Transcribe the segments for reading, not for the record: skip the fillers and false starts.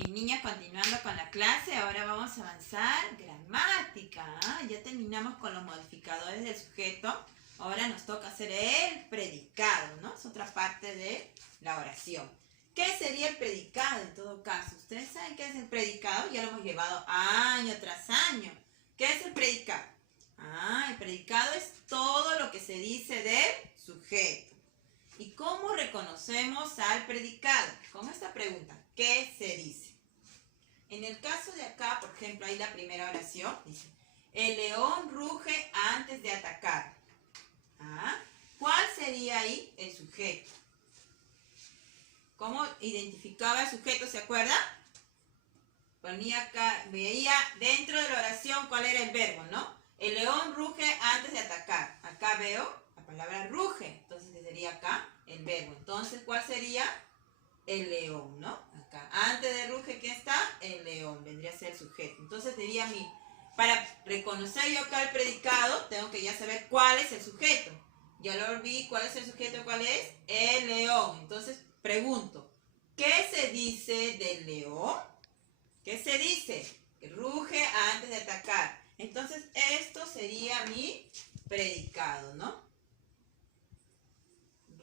Mis niñas, continuando con la clase, ahora vamos a avanzar gramática. Ya terminamos con los modificadores del sujeto. Ahora nos toca hacer el predicado, ¿no? Es otra parte de la oración. ¿Qué sería el predicado en todo caso? ¿Ustedes saben qué es el predicado? Ya lo hemos llevado año tras año. ¿Qué es el predicado? El predicado es todo lo que se dice del sujeto. ¿Y cómo reconocemos al predicado? Con esta pregunta, ¿qué se dice? En el caso de acá, por ejemplo, ahí la primera oración dice: el león ruge antes de atacar. ¿Cuál sería ahí el sujeto? ¿Cómo identificaba el sujeto? ¿Se acuerda? Ponía acá, veía dentro de la oración cuál era el verbo, ¿no? El león ruge antes de atacar. Acá veo la palabra ruge, entonces sería acá el verbo. Entonces, ¿cuál sería? El león, ¿no? Acá, antes de ruge, ¿qué está? El león, vendría a ser el sujeto. Entonces sería para reconocer yo acá el predicado, tengo que ya saber cuál es el sujeto. Ya lo vi, ¿cuál es el sujeto? ¿Cuál es? El león. Entonces, pregunto, ¿qué se dice del león? ¿Qué se dice? Que ruge antes de atacar. Entonces, esto sería mi predicado, ¿no?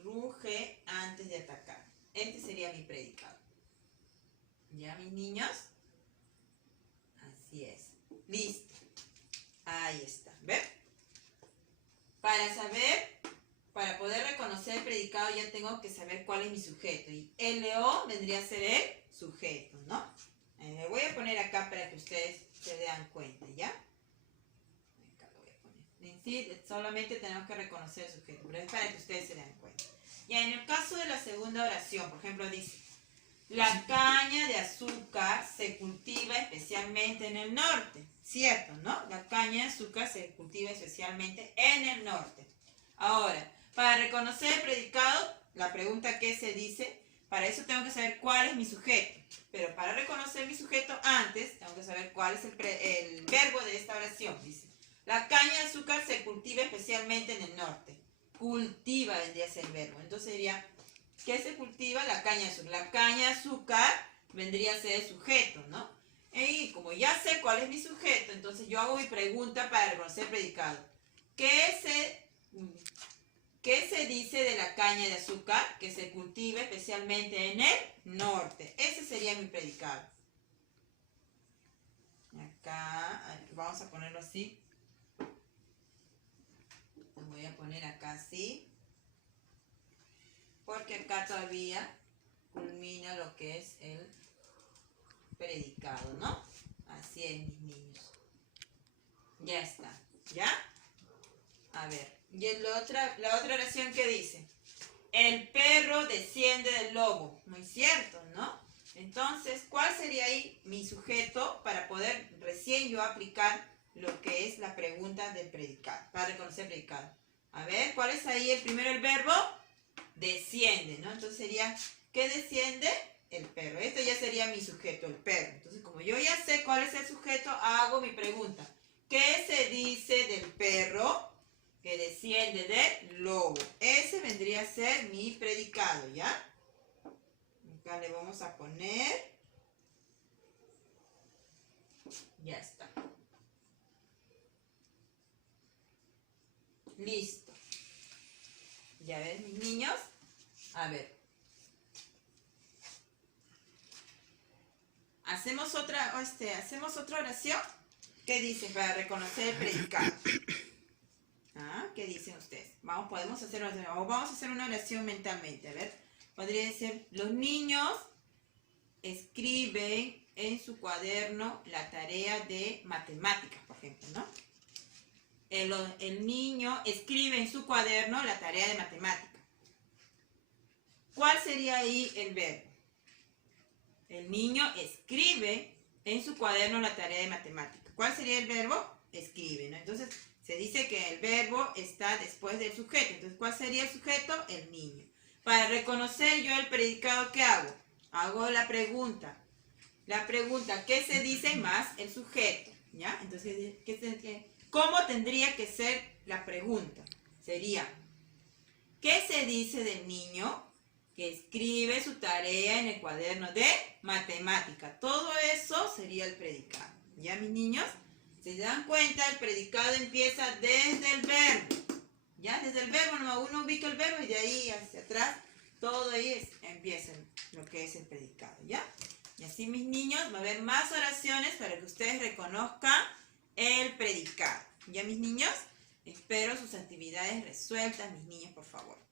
Ruge antes de atacar. Este sería mi predicado. ¿Ya, mis niños? Así es. Listo. Ahí está. ¿Ven? Para poder reconocer el predicado ya tengo que saber cuál es mi sujeto. Y el león vendría a ser el sujeto, ¿no? Le voy a poner acá para que ustedes se den cuenta, ¿ya? Acá lo voy a poner. En sí, solamente tenemos que reconocer el sujeto, pero es para que ustedes se den cuenta. Y en el caso de la segunda oración, por ejemplo, dice: la caña de azúcar se cultiva especialmente en el norte. ¿Cierto, no? La caña de azúcar se cultiva especialmente en el norte. Ahora, para reconocer el predicado, la pregunta ¿qué se dice? Para eso tengo que saber cuál es mi sujeto. Pero para reconocer mi sujeto antes, tengo que saber cuál es el verbo de esta oración. Dice: la caña de azúcar se cultiva especialmente en el norte. Cultiva vendría a ser el verbo. Entonces diría, ¿qué se cultiva? La caña de azúcar. La caña de azúcar vendría a ser el sujeto, ¿no? Y como ya sé cuál es mi sujeto, entonces yo hago mi pregunta para reconocer el predicado. ¿Qué se dice de la caña de azúcar que se cultiva especialmente en el norte? Ese sería mi predicado. Acá, vamos a ponerlo así. Lo voy a poner acá así. Porque acá todavía culmina lo que es el predicado, ¿no? Así es, mis niños. Ya está. ¿Ya? A ver. Y la otra oración que dice: el perro desciende del lobo. Muy cierto, ¿no? Entonces, ¿cuál sería ahí mi sujeto para poder recién yo aplicar lo que es la pregunta del predicado? Para reconocer el predicado. A ver, ¿cuál es ahí primero el verbo? Desciende, ¿no? Entonces sería, ¿qué desciende? El perro. Esto ya sería mi sujeto, el perro. Entonces, como yo ya sé cuál es el sujeto, hago mi pregunta. ¿Qué se dice del perro que desciende del lobo? Ese vendría a ser mi predicado, ¿ya? Acá le vamos a poner. Ya está. Listo. ¿Ya ven, mis niños? A ver. ¿Hacemos otra oración? ¿Qué dice para reconocer el predicado? ¿Qué dicen ustedes? Podemos hacer una oración mentalmente. A ver, podría decir: los niños escriben en su cuaderno la tarea de matemáticas, por ejemplo, ¿no? El niño escribe en su cuaderno la tarea de matemáticas. ¿Cuál sería ahí el verbo? El niño escribe en su cuaderno la tarea de matemáticas. ¿Cuál sería el verbo? Escribe, ¿no? Entonces, se dice que el verbo está después del sujeto. Entonces, ¿cuál sería el sujeto? El niño. Para reconocer yo el predicado, ¿qué hago? Hago la pregunta. La pregunta, ¿qué se dice más el sujeto? ¿Ya? Entonces, ¿cómo tendría que ser la pregunta? Sería, ¿qué se dice del niño que escribe su tarea en el cuaderno de matemática. Todo eso sería el predicado. ¿Ya, mis niños? Si se dan cuenta, el predicado empieza desde el verbo. ¿Ya? Desde el verbo, uno ubica el verbo y de ahí hacia atrás, todo ahí empieza lo que es el predicado. ¿Ya? Y así, mis niños, va a haber más oraciones para que ustedes reconozcan el predicado. ¿Ya, mis niños? Espero sus actividades resueltas, mis niños, por favor.